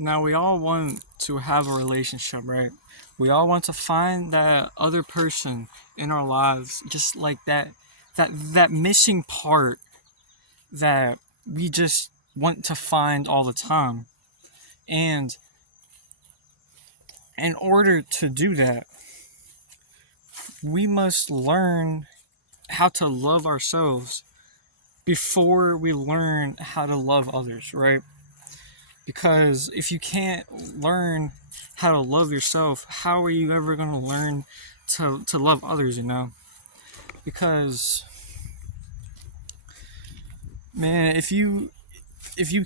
Now, we all want to have a relationship, right? We all want to find that other person in our lives, just like that missing part that we just want to find all the time. And in order to do that, we must learn how to love ourselves before we learn how to love others, right? Because if you can't learn how to love yourself, how are you ever going to learn to love others, Because, man, if you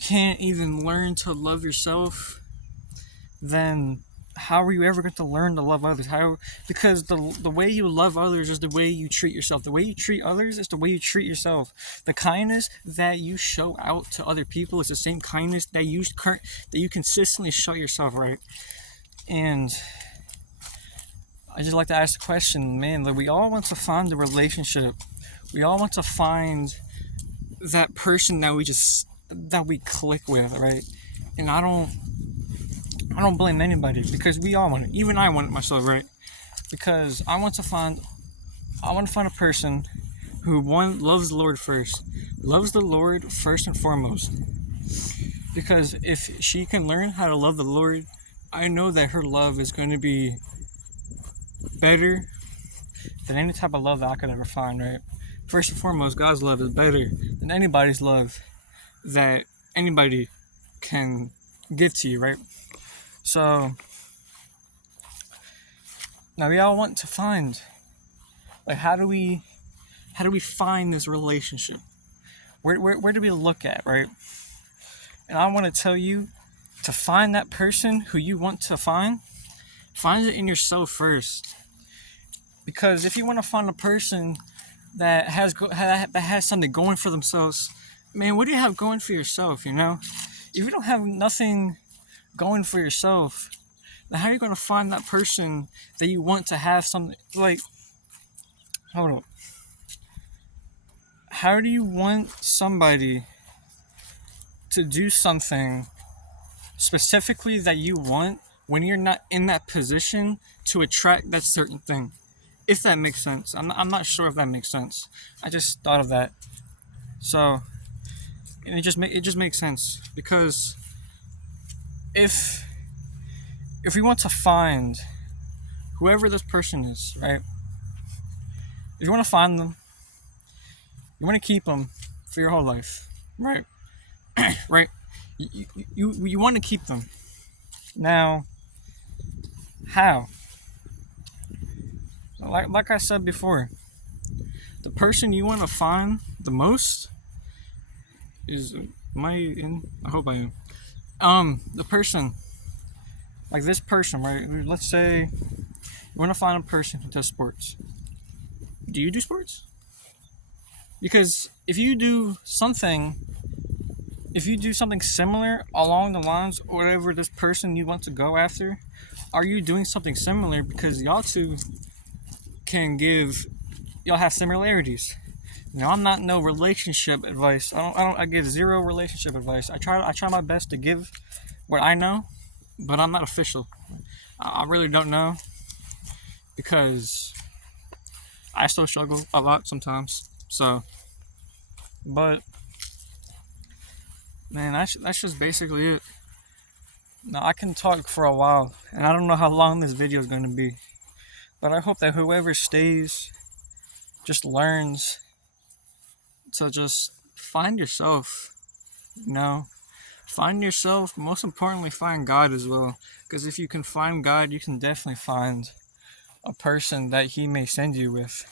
can't even learn to love yourself, then how are you ever going to learn to love others? How? Because the way you love others is the way you treat yourself. The way you treat others is the way you treat yourself. The kindness that you show out to other people is the same kindness that you consistently show yourself, right? And I just like to ask the question, man, that we all want to find a relationship. We all want to find that person that we click with, right? And I don't blame anybody, because we all want it. Even I want it myself, right? Because I want to find a person who, one, loves the Lord first, loves the Lord first and foremost. Because if she can learn how to love the Lord, I know that her love is going to be better than any type of love that I could ever find, right? First and foremost, God's love is better than anybody's love that anybody can give to you, right? So now we all want to find, like, how do we find this relationship? Where do we look at, right? And I want to tell you, to find that person who you want to find it in yourself first. Because if you want to find a person that has something going for themselves, man, what do you have going for yourself? If you don't have nothing going for yourself, then how are you going to find that person that you want to have something like? Hold on. How do you want somebody to do something specifically that you want when you're not in that position to attract that certain thing? If that makes sense. I'm not sure if that makes sense. I just thought of that. So, and it just makes sense, because if we want to find whoever this person is, right? If you want to find them, you want to keep them for your whole life, right? Right? You want to keep them. Now, how? Like I said before, the person you want to find the most is, am I in? I hope I am. The person, like this person, right? Let's say you want to find a person who does sports. Do you do sports? Because if you do something similar along the lines of whatever this person you want to go after, are you doing something similar? Because y'all two y'all have similarities. Now, I'm not no relationship advice. I give zero relationship advice. I try my best to give what I know, but I'm not official. I really don't know, because I still struggle a lot sometimes. So, but man, that's just basically it. Now, I can talk for a while, and I don't know how long this video is going to be, but I hope that whoever stays just learns to just find yourself, find yourself. Most importantly, find God as well, because if you can find God, you can definitely find a person that He may send you with.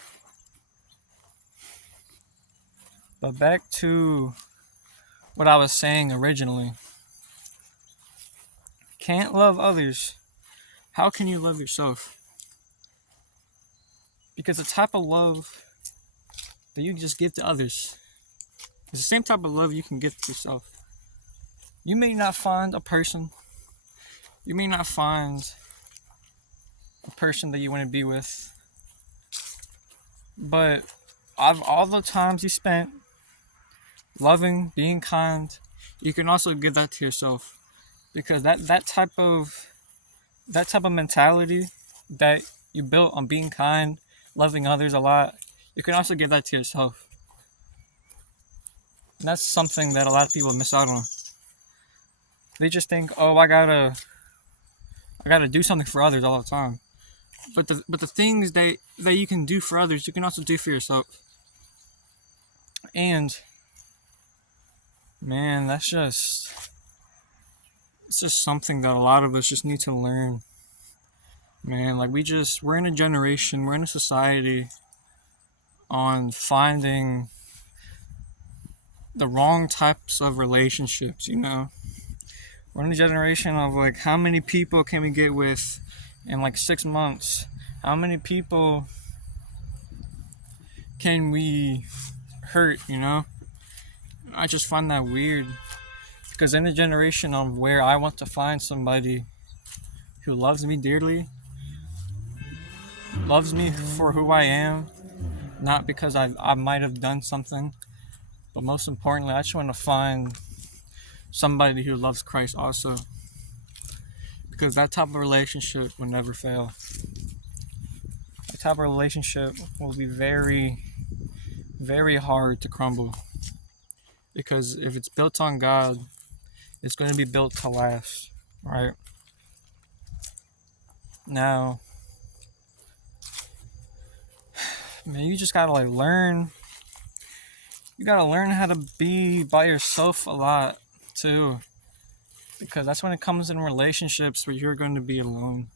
But back to what I was saying originally. Can't love others. How can you love yourself? Because the type of love that you just give to others is the same type of love you can give to yourself. You may not find a person that you want to be with, but all the times you spent loving, being kind, you can also give that to yourself. because that type of mentality that you built on being kind, loving others a lot, you can also give that to yourself. And that's something that a lot of people miss out on. They just think, oh, I gotta do something for others all the time. But the things that you can do for others, you can also do for yourself. And man, it's just something that a lot of us just need to learn. Man, like we're in a generation, we're in a society on finding the wrong types of relationships, We're in a generation of like, how many people can we get with in like 6 months? How many people can we hurt, I just find that weird. Because in a generation of where I want to find somebody who loves me dearly, loves me for who I am, not because I might have done something, but most importantly, I just want to find somebody who loves Christ also. Because that type of relationship will never fail. That type of relationship will be very, very hard to crumble. Because if it's built on God, it's going to be built to last, right? Now, man, you just gotta learn. You gotta learn how to be by yourself a lot too, because that's when it comes in relationships where you're going to be alone.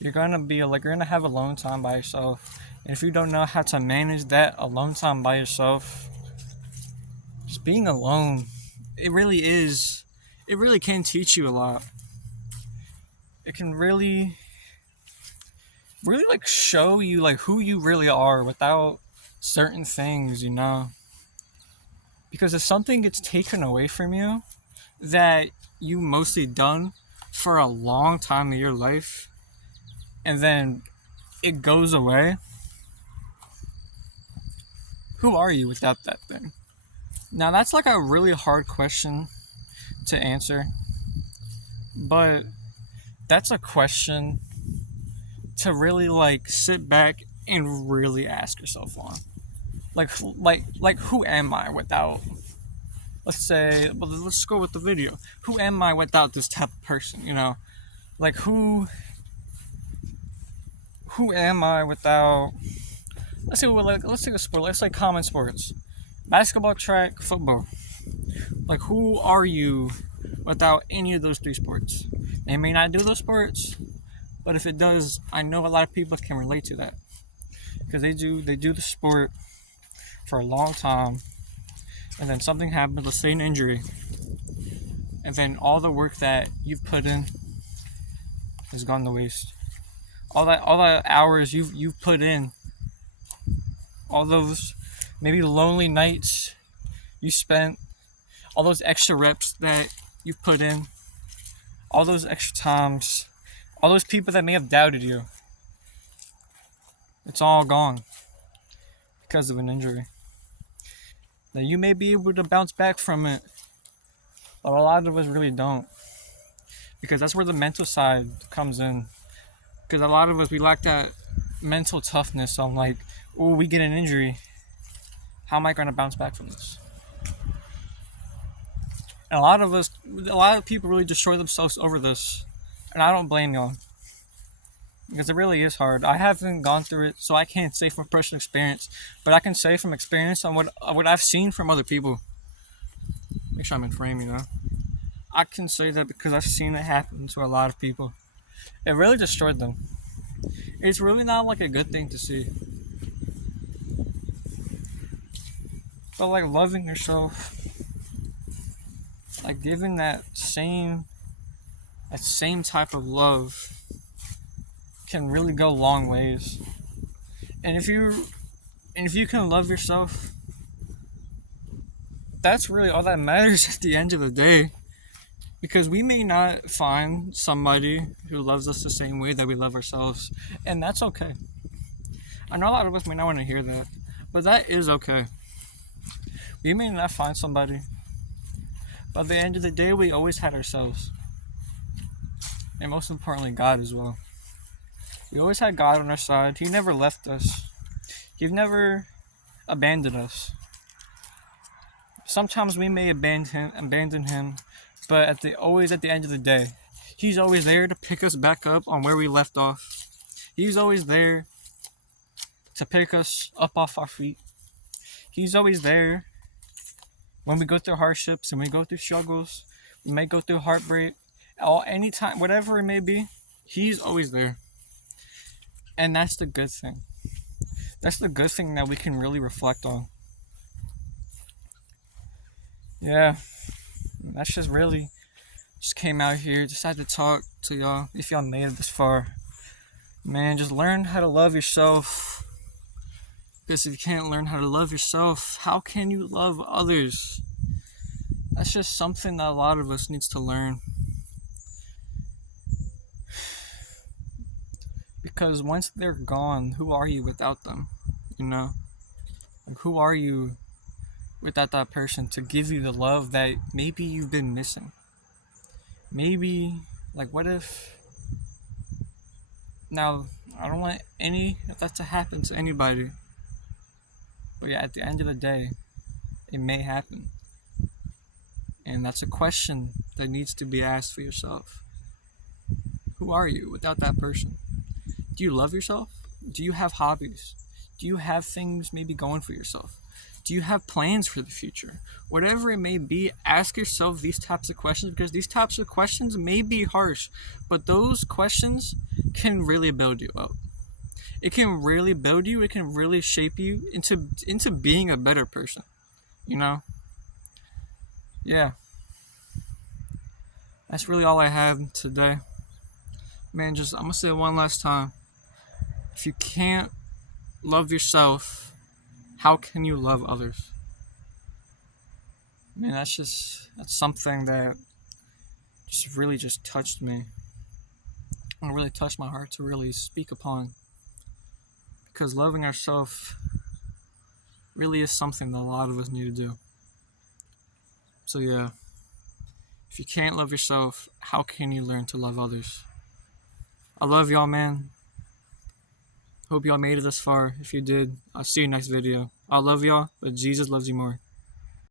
You're gonna have alone time by yourself, and if you don't know how to manage that alone time by yourself, just being alone, it really can teach you a lot. It can really show you who you really are without certain things, because if something gets taken away from you that you mostly done for a long time in your life, and then it goes away, who are you without that thing? Now that's a really hard question to answer, but that's a question to really sit back and really ask yourself on. Who am I without, let's go with the video. Who am I without this type of person, who am I without, let's take a sport, let's say common sports, basketball, track, football. Who are you without any of those three sports? They may not do those sports, but if it does, I know a lot of people can relate to that, because they do the sport for a long time, and then something happens, let's say an injury, and then all the work that you've put in has gone to waste. All the hours you've put in, all those maybe lonely nights you spent, all those extra reps that you've put in, all those extra times, all those people that may have doubted you, it's all gone because of an injury. Now you may be able to bounce back from it, but a lot of us really don't, because that's where the mental side comes in. Because a lot of us, we lack that mental toughness on we get an injury, how am I going to bounce back from this? And a lot of people really destroy themselves over this, and I don't blame y'all, because it really is hard. I haven't gone through it, so I can't say from personal experience, but I can say from experience on what I've seen from other people. Make sure I'm in frame, I can say that because I've seen it happen to a lot of people. It really destroyed them. It's really not a good thing to see. But loving yourself, giving that same type of love can really go long ways. And if you can love yourself, that's really all that matters at the end of the day. Because we may not find somebody who loves us the same way that we love ourselves, and that's okay. I know a lot of us may not want to hear that, but that is okay. We may not find somebody, but at the end of the day, we always had ourselves. and most importantly, God as well. We always had God on our side. He never left us. He never abandoned us. Sometimes we may abandon him, but always at the end of the day, he's always there to pick us back up on where we left off. He's always there to pick us up off our feet. He's always there when we go through hardships and we go through struggles. We may go through heartbreak, anytime, whatever it may be. He's always there, and that's the good thing. That's the good thing that we can really reflect on. Yeah, that's just came out here, decided to talk to y'all. If y'all made it this far, man, just learn how to love yourself. Because if you can't learn how to love yourself, how can you love others? That's just something that a lot of us needs to learn. Because once they're gone, who are you without them? You know? Like, who are you without that person to give you the love that maybe you've been missing? Maybe, like, what if... Now, I don't want any of that to happen to anybody. But yeah, at the end of the day, it may happen. And that's a question that needs to be asked for yourself. Who are you without that person? Do you love yourself? Do you have hobbies? Do you have things maybe going for yourself? Do you have plans for the future? Whatever it may be, ask yourself these types of questions, because these types of questions may be harsh, but those questions can really build you up. It can really build you. It can really shape you into being a better person. You know? Yeah. That's really all I have today. Man, I'm gonna say it one last time. If you can't love yourself, how can you love others? Man, that's something that just touched me. And really touched my heart to really speak upon. Because loving ourselves really is something that a lot of us need to do. So yeah, if you can't love yourself, how can you learn to love others? I love y'all, man. Hope y'all made it this far. If you did, I'll see you next video. I love y'all, but Jesus loves you more.